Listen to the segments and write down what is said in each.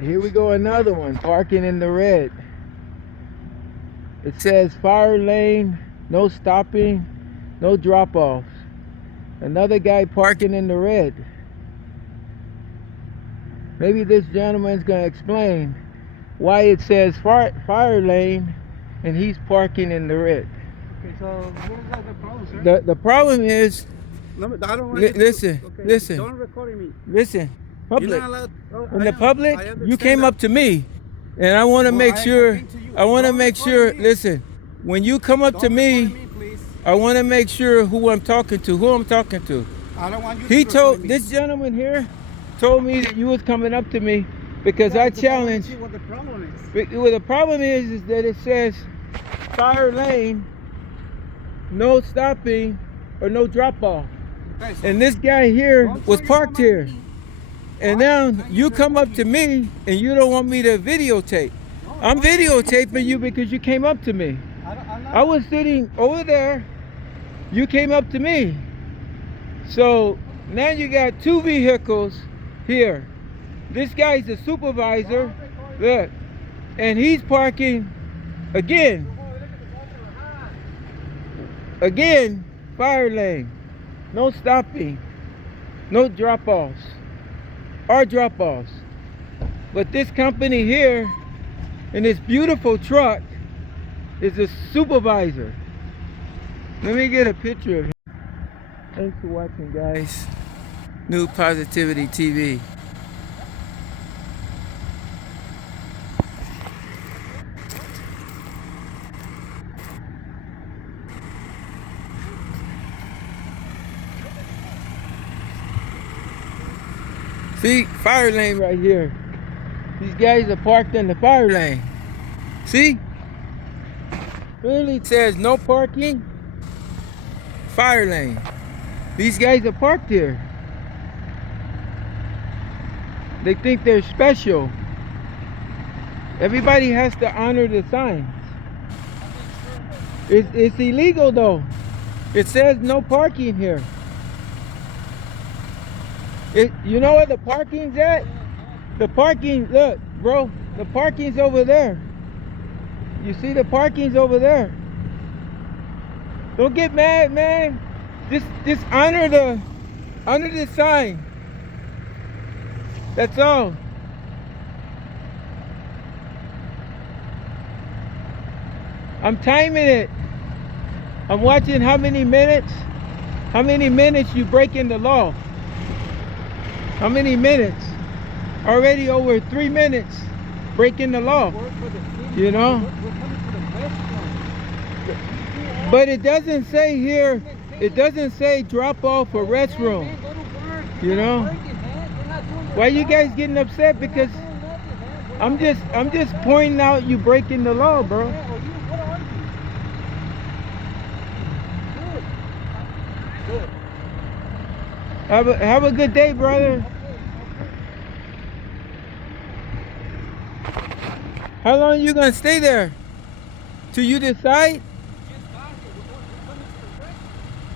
Here we go, another one, parking in the red. It says fire lane, no stopping, no drop-offs. Another guy parking in the red. Maybe this gentleman's gonna explain why it says fire lane and he's parking in the red. Okay, so what is that the problem, sir? The problem is, I don't want listen, okay, listen. Don't record me. Listen, public. You're not allowed. In the public, you came up to me, and I want to make sure. I want to make sure. Listen, when you come up to me, I want to make sure who I'm talking to. Who I'm talking to. I don't want you. He told this gentleman here told me that you was coming up to me because I challenged. What the problem is? Well, the problem is that it says fire lane, no stopping or no drop off. Okay, so And this guy here was parked here. And now you come up to me and you don't want me to videotape. I'm videotaping you because you came up to me. I was sitting over there. You came up to me. So now you got two vehicles here. This guy's a supervisor. Look. And he's parking again. Again, fire lane. No stopping. No drop-offs. Or drop-offs. But this company here in this beautiful truck is a supervisor. Let me get a picture of him. Thanks for watching, guys. New Positivity TV. See, fire lane right here. These guys are parked in the fire lane. See? Clearly says no parking, fire lane. These guys are parked here. They think they're special. Everybody has to honor the signs. It's illegal though. It says no parking here. You know where the parking's at? The parking, look, bro, the parking's over there. You see the parking's over there. Don't get mad, man. Just honor the sign. That's all. I'm timing it. I'm watching how many minutes you breaking the law. How many minutes? Already over 3 minutes breaking the law. You know? But it doesn't say here, it doesn't say drop off or restroom. You know? Why you guys getting upset? Because I'm just pointing out you breaking the law, bro. Have a good day, brother. How long you gonna stay there? Till you decide?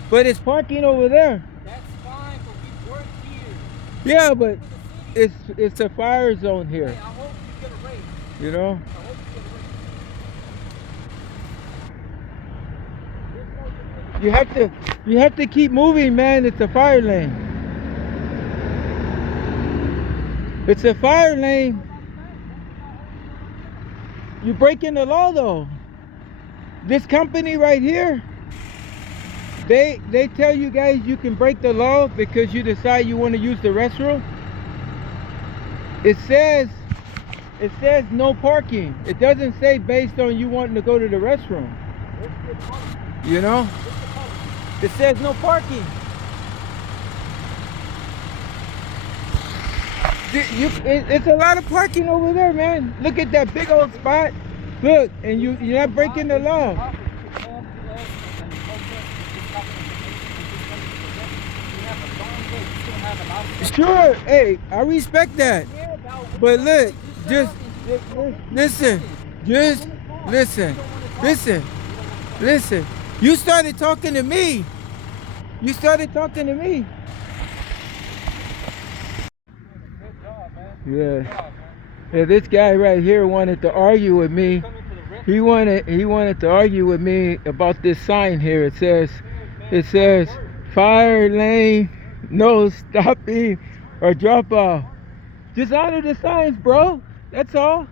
But it's parking over there. That's fine, but we work here. Yeah, but it's a fire zone here. Hey, I hope you get a raise. You know? I hope you get a raise. You have to keep moving, man. It's a fire lane. It's a fire lane. You're breaking the law though. This company right here, they tell you guys you can break the law because you decide you want to use the restroom. It says no parking. It doesn't say based on you wanting to go to the restroom. You know? It says no parking. It's a lot of parking over there, man. Look at that big old spot. Look, and you're not breaking the law. Sure, hey, I respect that. But look, just listen. You started talking to me. Yeah. Yeah, this guy right here wanted to argue with me. Coming to the rest. He wanted to argue with me about this sign here. It says fire lane, no stopping or drop off. Just honor the signs, bro. That's all.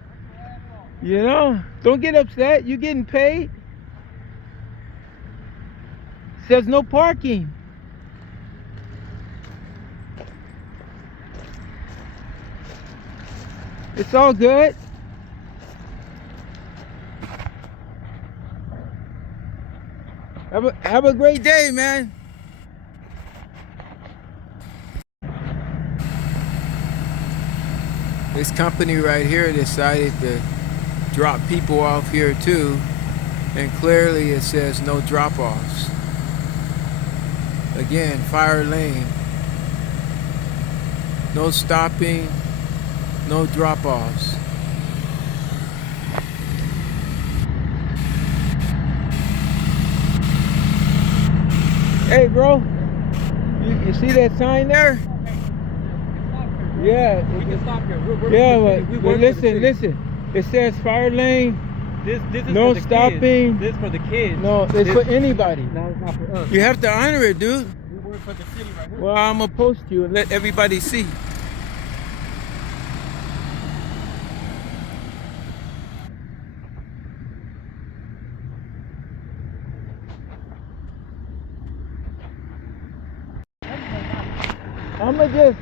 You know, don't get upset. You're getting paid. Says no parking. It's all good. Have a great day, man. This company right here decided to drop people off here too, and clearly it says no drop-offs. Again, fire lane, no stopping, no drop-offs. Hey bro, you see that sign there? Yeah. We can stop here. But listen. It says fire lane. This is no for the stopping. Kids. This is for the kids. No, it's for anybody. No, it's not for us. You have to honor it, dude. We work for the city right here. Well, I'm gonna post you and let everybody see. I'm gonna just.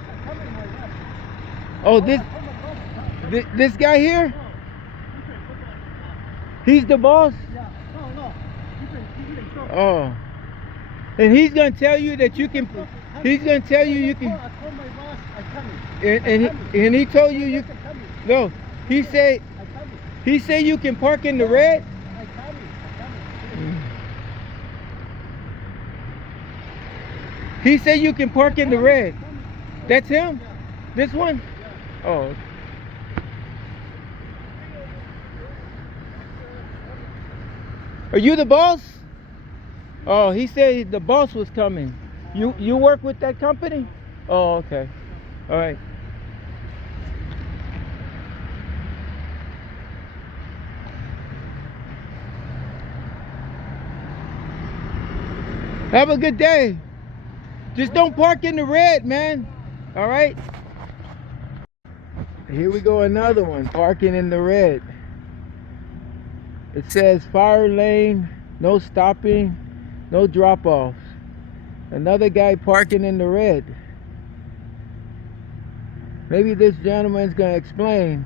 Oh, this guy here? He's the boss? Yeah. No. You can show. Oh. And he's gonna tell you that you can. He's gonna tell you you can. I told my boss I come. And he told you you. No. He say you can park in the red. I come. He said you can park in the red. That's him? This one? Oh. Are you the boss? Oh, he said the boss was coming. You work with that company? Oh, okay. All right. Have a good day. Just don't park in the red, man. All right? Here we go, another one, parking in the red. It says fire lane, no stopping, no drop-offs. Another guy parking in the red. Maybe this gentleman's going to explain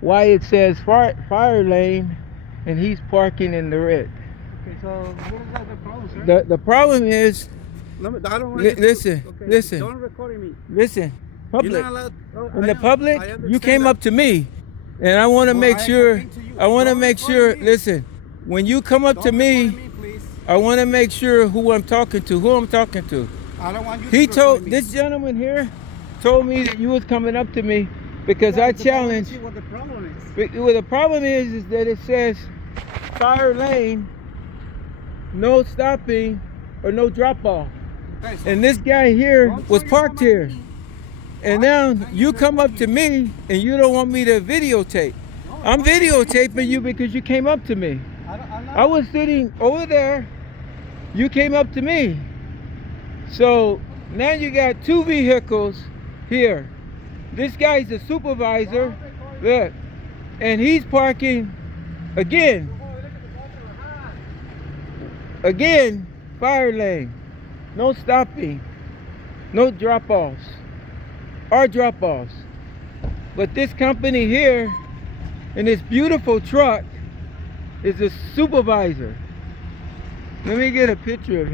why it says fire lane and he's parking in the red. Okay, so what is the problem, sir? The problem is, I don't want listen. Don't record me. Listen, public. You're not allowed. In the public, you came up to me, and I want to make sure. I want to make sure. Listen, when you come up to me, I want to make sure who I'm talking to. Who I'm talking to. I don't want you. He told this gentleman here, told me that you was coming up to me because I challenged. What the problem is? Well, the problem is that it says fire lane, no stopping, or no drop off. Okay, so And this guy here was parked here. And now you come up to me and you don't want me to videotape. I'm videotaping you because you came up to me. I was sitting over there. You came up to me. So now you got two vehicles here. This guy's a supervisor. Look. And he's parking again. Again, fire lane. No stopping. No drop-offs. Or drop-offs. But this company here in this beautiful truck is a supervisor. Let me get a picture of him.